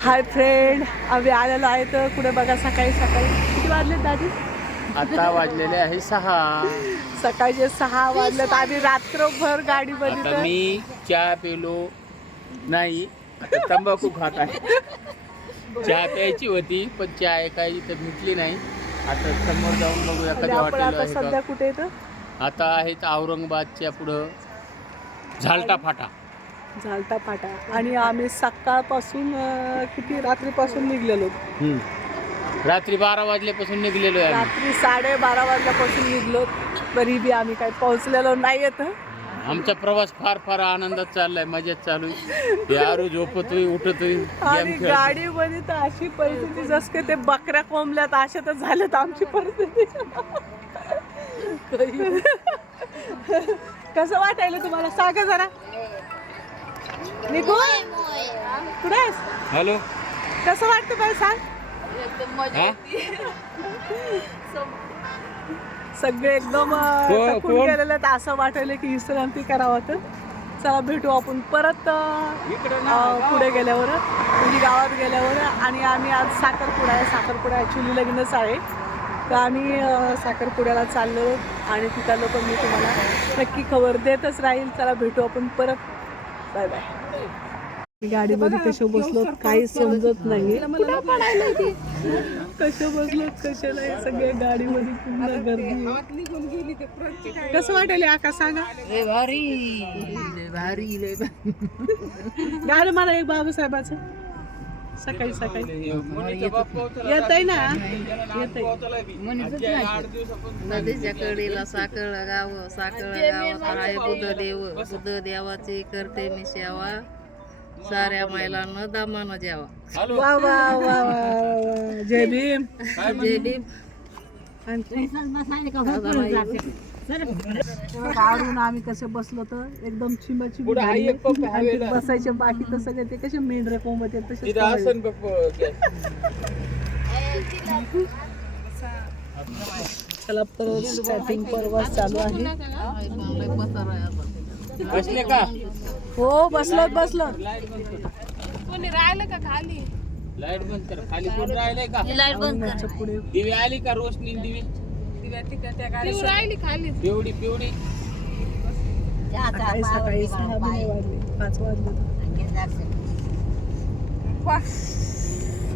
Hi friend आम्ही आलेलो आहे तर कुठे बघा सकाळी सकाळी. किती वाजले दादी? आता वाजलेले आहे सहा. सकाळचे सहा वाजलेत आम्ही रात्रभर गाडी आता बघितलं मी चहा पेलो. नाही आता तंबाखू खात आहे. चहा प्यायची होती पण चहा काही इथं भेटली नाही. आता समोर जाऊन बघूया कधी आपण हॉटेल आता आहे सध्या का कुठे येतं आता आहेत औरंगाबादच्या पुढं झालटा फाटा. झालता फाटा आणि आम्ही सकाळपासून अं, किती रात्रीपासून निघलेलो. हम्म. रात्री बारा वाजल्यापासून निघलेलो आहे आम्ही. रात्री साडेबारा वाजल्यापासून निघलो. तरी बी आम्ही काही पोहोचलेलो नाही येत आमचा प्रवास फार फार आनंदात चाललाय मजेत चालू आहे. हे आरू झोपतोय उठतोय आणि गेम खेळ गाडीमध्ये तर अशी परिस्थिती जस की ते बकऱ्या कोंबल्यात अशा तर झाल्यात आमची परिस्थिती. कसं वाटायला तुम्हाला? सांगा जरा. निघू कुठे? हॅलो? कसं वाटतं बाई सांग. हा? सगळे एकदम थकून? गेलेले आहेत. असं वाटायला की विश्रांती करावं तर चला भेटू आपण परत पुढे गेल्यावर म्हणजे गावात गेल्यावर. आणि आम्ही आज साखरपुडा आहे. साखरपुडा ॲक्च्युली लग्नच आहे. तर आम्ही साखरपुड्याला चाललो. आणि तिथं लोक मी तुम्हाला नक्की खबर देतच राहील. चला भेटू आपण परत. बाय बाय गाडीमध्ये कशा बसलो काही समजत नाही. कशा बसलो कशा नाही सगळे गाडीमध्ये पूर्ण गर्दी कसं वाटेल आका सांगा? गाणं मला एक बाबासाहेबाचं. सकाळी सकाळी. येत आहे ना? येत नदीच्या कडेला साखळ गाव साखळ गावात आहे बुद्ध देव बुद्ध देवाची करते मी सेवा. साऱ्या महिलांना दामान द्यावा वा वा वा वा वा जय भीम. जे भीम. काढून आम्ही कसे बसलो तर एकदम चिमाची बसायचे बाकी तर सगळे ते कसे मेंढरे कोंबत तसे चला परत स्टार्टिंग परवा चालू आहे. बसले का? हो बसलो बसलो लाइट बंद कर. खाली कोण राहिलंय का? लाइट बंद कर. पुढे दिवे आली का रोशनी दिवी? पिवडी पिवडी. सकाळी सकाळी सहा बी नाही वाजले पाच वाजले.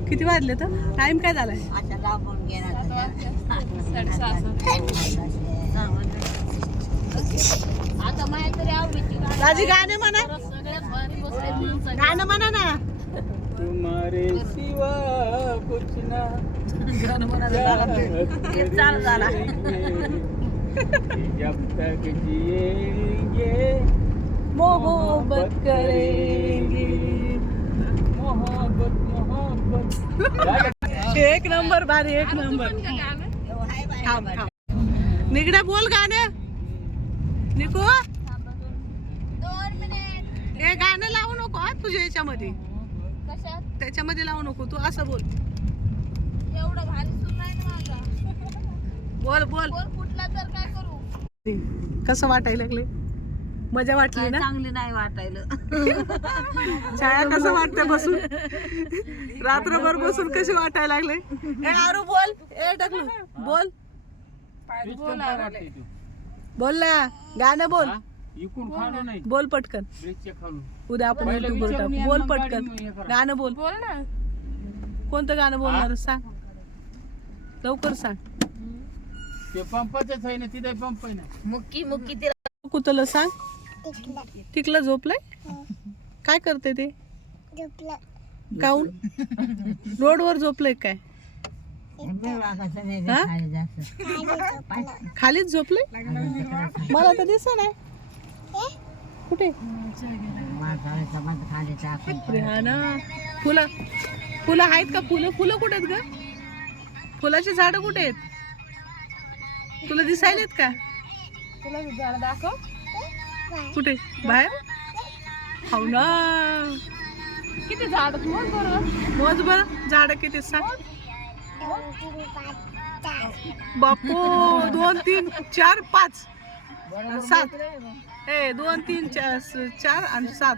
किती वाजले तर? टाइम काय झालाय? आता माझ्या तरी आवडीची गाडी राजी गाणे म्हणा. सगळ्यात भारी बसले गाणं म्हणा ना. तुम्हारे सिवा कुछ ना चालू झाला जब तक जिएंगे मोहब्बत करेंगे मोहब्बत मोहब्बत एक नंबर भारी एक नंबर. निगड्या बोल गाणे. निकू. हे गाणं लावू नको तुझ्या याच्यामध्ये. त्याच्यामध्ये लावू नको तू असं बोल. एवढं भारी सुरू नाही ना माझा. बोल बोल. कोण कुठला तर काय करू? कसं वाटायला लागले? मजा वाटली ना? चांगली नाही वाटायला. छाया कसं वाटतंय बसून? रात्रभर बसून कसे वाटायला लागले? ए आरू बोल. ए टकलू बोल. बोल ना. गाणं बोल. बोल पटकन. उद्या आपण बोल पटकन. गाणं बोल. बोल ना. कोणतं गाणं बोलणार सांग. लवकर सांग. ते पंपाचंच आहे ना तिथे पंप आहे ना. मुक्की मुक्की तिला कुतलं सांग. टिकलं. झोपलंय? काय करते ते? काऊन रोडवर झोपलंय काय? हा? खालीच झोपले मला तर दिसा नाही. कुठे? अरे हा ना. फुलं फुलं आहेत का फुलं? फुलं कुठे आहेत ग? फुलाची झाडं कुठे आहेत? तुला दिसायलेत का? तुला झाड दाखव. कुठे? बाहेर? हो ना. किती झाड मोज बरं? मोज बर. झाड किती सांग. बापू दोन तीन चार पाच. सात. ए दोन तीन चार चार आणि सात.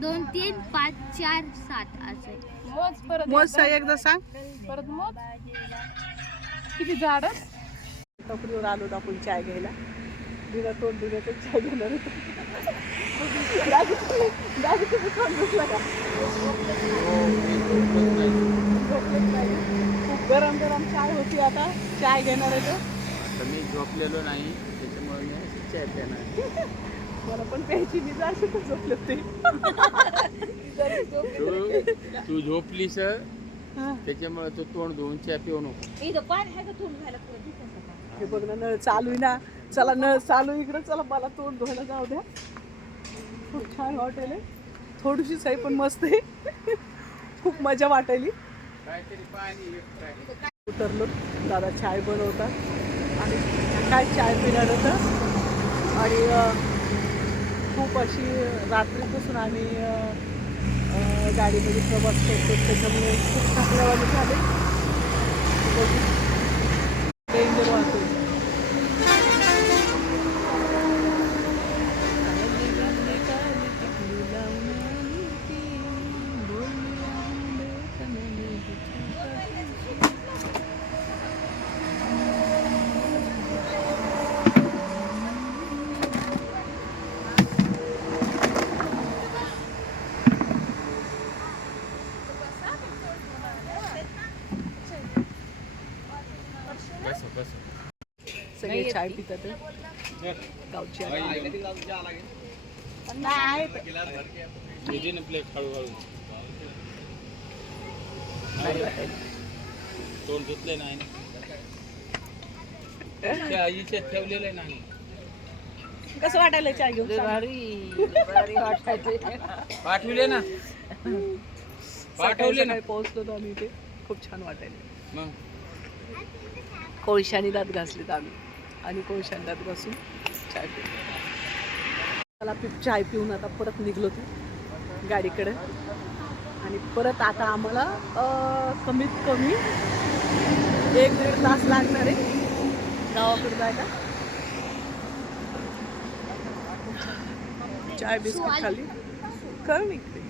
दोन तीन पाच चार सात असं मोज परत मोज साई एकदा सांग. परत मोज. किती झाड? टपरीवर आलो आपण चाय घ्यायला. बिना तोंड धुण्याचं चाय घेणार. खूप गरम गरम चाय होती आता. चाय घेणार आहे तो. तर मी झोपलेलो नाही. अशी चाय पिणार मला पण प्यायची मी जाशी पण झोपले होते. तू तू झोपलीस हा. त्याच्यामुळे तू तोंड धुवून चहा पिऊ नको. हे बघ ना नळ चालू आहे ना. चला नळ चालू आहे इकडं. चला मला तोंड धुवायला जाऊ द्या. खूप छान हॉटेल आहे. थोडीशीच आहे पण मस्त आहे. खूप मजा वाटायली. काहीतरी पाणी extra. उतरलो. दादा चाय बनवतात. आणि काय चाय पिणार होतं? आणि खूप अशी रात्रीपासून आम्ही गाडीमध्ये प्रवास करतो. त्याच्यामुळे खूप थकल्यावाले झाले. डेंजर बसो बसो सगळे चाय पितात गावची. नाही प्लेट हळूहळू. नाही. तोंड धुतले नाही. ठेवलेलं नाही. कसं वाटायला चाय घेऊन सांग. भारी. भारी. वाटायचे पाठविले ना. पाठवले ना. सकाळी पोहोचलो आम्ही इथे. खूप छान वाटायला. मग? कोळशाने दात घासलेत आम्ही. आणि कोळशाने दात घासून चाय मला चाय पिऊन आता परत निघलो तू गाडीकडे. आणि परत आता आम्हाला कमीत कमी एक दीड तास लागणार आहे. गावाकडे जायला चाय बिस्किट खाली. कर निघते